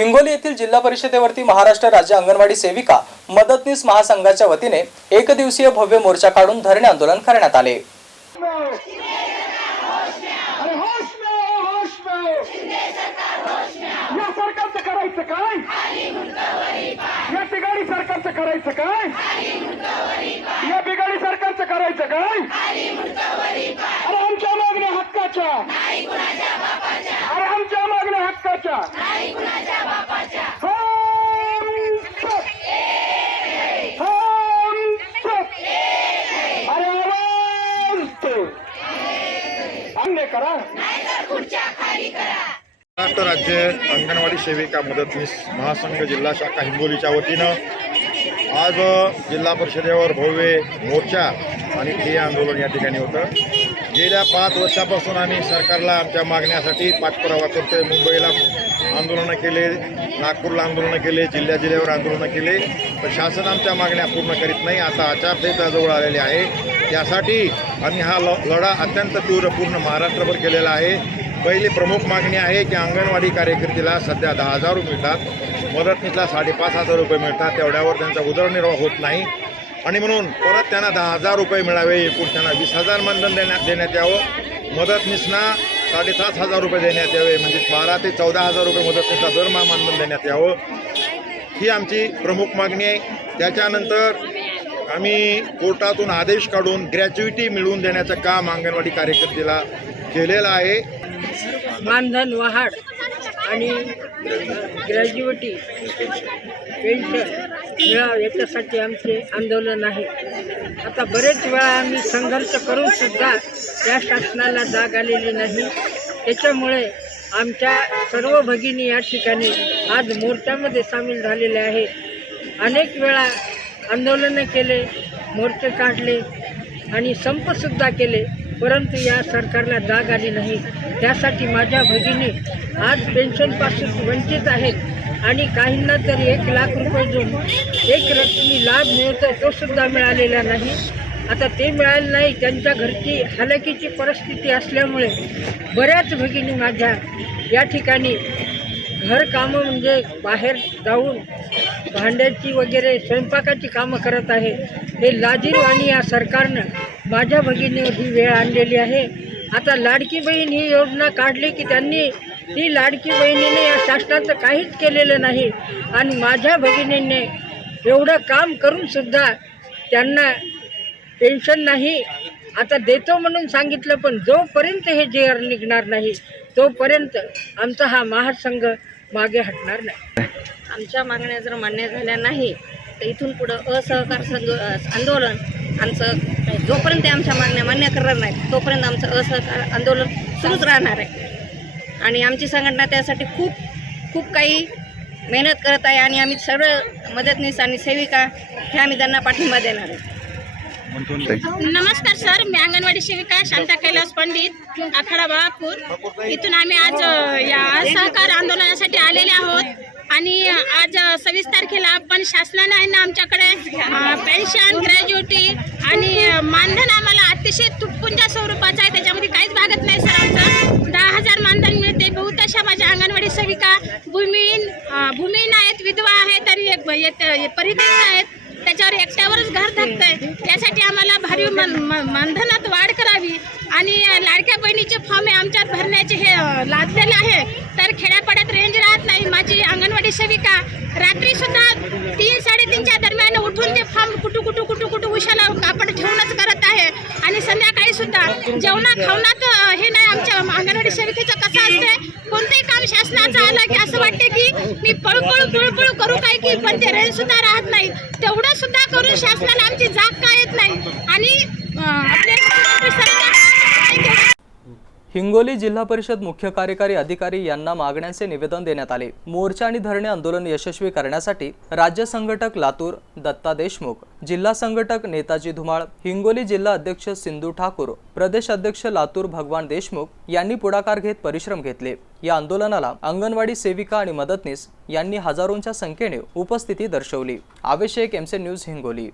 हिंगोली येथील जिल्हा परिषदेवरती महाराष्ट्र राज्य अंगणवाडी सेविका मदतनीस महासंघाच्या वतीने एक दिवसीय भव्य मोर्चा काढून धरणे आंदोलन करण्यात आले. या सरकारचं करायचं काय या सरकारचं करायचं काय या बिगाडी सरकारचं करायचं काय अरे आमच्या मागण्या हक्काच्या अरे आमच्या मागण्या हक्काच्या हम सब. हम सब. अरे आवाज दे. अन्य करा महाराष्ट्र राज्य अंगणवाडी सेविका मदतनीस महासंघ जिल्हा शाखा हिंगोलीच्या वतीनं आज जिल्हा परिषदेवर भव्य मोर्चा आणि ठिय आंदोलन या ठिकाणी होतं. गेल्या पाच वर्षापासून आम्ही सरकारला आमच्या मागण्यासाठी पाठपुरावा करतोय. मुंबईला आंदोलनं केले नागपूरला आंदोलनं केले जिल्ह्या जिल्ह्यावर आंदोलनं केले. पण शासन आमच्या मागण्या पूर्ण करीत नाही. आता आचारसंहिताजवळ आलेली आहे. त्यासाठी आम्ही हा ल लढा अत्यंत तीव्र पूर्ण महाराष्ट्रभर केलेला आहे. पहिली प्रमुख मागणी आहे की अंगणवाडी कार्यकर्तीला सध्या दहा हजार रुपये मिळतात. मदतनीसला साडेपाच हजार रुपये मिळतात. तेवढ्यावर त्यांचा उदरनिर्वाह होत नाही. आणि म्हणून परत त्यांना दहा हजार रुपये मिळावे. एकूण त्यांना वीस हजार मानधन देण्यात देण्यात यावं. मदतनीसना साडेसात हजार रुपये देण्यात यावे. म्हणजे बारा ते चौदा हजार रुपये मदतनीसला दरमहा मानधन देण्यात यावं. ही आमची प्रमुख मागणी आहे. त्याच्यानंतर आम्ही कोर्टातून आदेश काढून ग्रॅच्युइटी मिळवून देण्याचं काम अंगणवाडी कार्यकर्तीला केलेलं आहे. मानधन वहाड आणि ग्रॅज्युएटी पेन्शन मिळावं याच्यासाठी आमचे आंदोलन आहे. आता बरेच वेळा आम्ही संघर्ष करून सुद्धा त्या शासनाला जाग आलेली नाही. त्याच्यामुळे आमच्या सर्व भगिनी या ठिकाणी आज मोर्चामध्ये सामील झालेल्या आहेत. अनेक वेळा आंदोलनं केले मोर्चे काढले आणि संपसुद्धा केले. परंतु या सरकारला जाग आली नाही. त्यासाठी माझ्या भगिनी आज पेन्शनपासून वंचित आहेत आणि काहींना तर एक लाख रुपये जो एक रकमी लाभ मिळतो तो सुद्धा मिळालेला नाही. आता ते मिळालं नाही त्यांच्या घरची हालाकीची परिस्थिती असल्यामुळे बऱ्याच भगिनी माझ्या या ठिकाणी घरकामं म्हणजे बाहेर जाऊन भांड्याची वगैरे स्वयंपाकाची कामं करत आहे. हे लाजीरवाणी या सरकारनं माझ्या भगिनीवर ही वेळ आणलेली आहे. आता लाडकी बहीण ही योजना काढली की त्यांनी ती लाडकी बहिणीने या शासनाचं काहीच केलेलं नाही. आणि माझ्या भगिनीने एवढं काम करूनसुद्धा त्यांना पेन्शन नाही. आता देतो म्हणून सांगितलं पण जोपर्यंत हे जे निघणार नाही तोपर्यंत आमचा हा महासंघ मागे हटणार नाही. आमच्या मागण्या जर मान्य झाल्या नाही तर इथून पुढं असहकार संदो आंदोलन आमचं जोपर्यंत आमच्या मागण्या मान्य करणार नाही तोपर्यंत आमचं असहकार आंदोलन सुरूच राहणार आहे. आणि आमची संघटना त्यासाठी खूप खूप काही मेहनत करत आहे आणि आम्ही सर्व मदतनीस आणि सेविका हे आम्ही त्यांना पाठिंबा देणार आहे. नमस्कार सर मी अंगणवाडी सेविका शांता कैलास पंडित आखाडा बाळापूर. इथून आम्ही आज या असहकार आंदोलनासाठी आलेले आहोत. आणि आज सव्वीस तारखेला पण शासनाने आहे ना आमच्याकडे पेन्शन ग्रॅज्युएटी आणि मानधन आम्हाला अतिशय तुटपुंजा स्वरूपाचं आहे. त्याच्यामध्ये काहीच भागत नाही सर आमचं. दहा हजार मानधन मिळते. बहुतांश माझ्या अंगणवाडी सेविका भूमिहीन भूमिहीन आहेत विधवा आहेत आणि एक येत- परित्यक्त आहेत. त्याच्यावर एकट्यावरच घर धकत आहे आम्हाला भारी मन- म- मानधनात वाढ करावी. आणि लाडक्या बहिणीचे फॉर्म हे आमच्यात भरण्याचे हे लादलेले आहे. तर खेड्यापाड्यात रेंज राहत नाही. माझी अंगणवाडी सेविका रात्री सुद्धा तीन साडेतीनच्या दरम्यान उठून ते फॉर्म कुटू कुटू कुटू कुटू उशाला कापड ठेवूनच करत आहे. आणि संध्याकाळी सुद्धा जेवणा खावणात हे नाही आमच्या अंगणवाडी सेविकेचं कसं असते कोणतंही काम शासनाचं आलं की असं वाटते की मी पळपळ पळपळ करू काय की पण ते रेल सुद्धा राहत नाही. तेवढं सुद्धा करून शासनाला आमची जाग का येत नाही? आणि अ, आपले हिंगोली जिल्हा परिषद मुख्य कार्यकारी अधिकारी यांना मागण्यांचे निवेदन देण्यात आले. मोर्चा आणि धरणे आंदोलन यशस्वी करण्यासाठी राज्य संघटक लातूर दत्ता देशमुख जिल्हा संघटक नेताजी धुमाळ हिंगोली जिल्हा अध्यक्ष सिंधू ठाकूर प्रदेश अध्यक्ष लातूर भगवान देशमुख यांनी पुढाकार घेत परिश्रम घेतले. या आंदोलनाला अंगणवाडी सेविका आणि मदतनीस यांनी हजारोंच्या संख्येने उपस्थिती दर्शवली. आवश्यक एमसे न्यूज हिंगोली.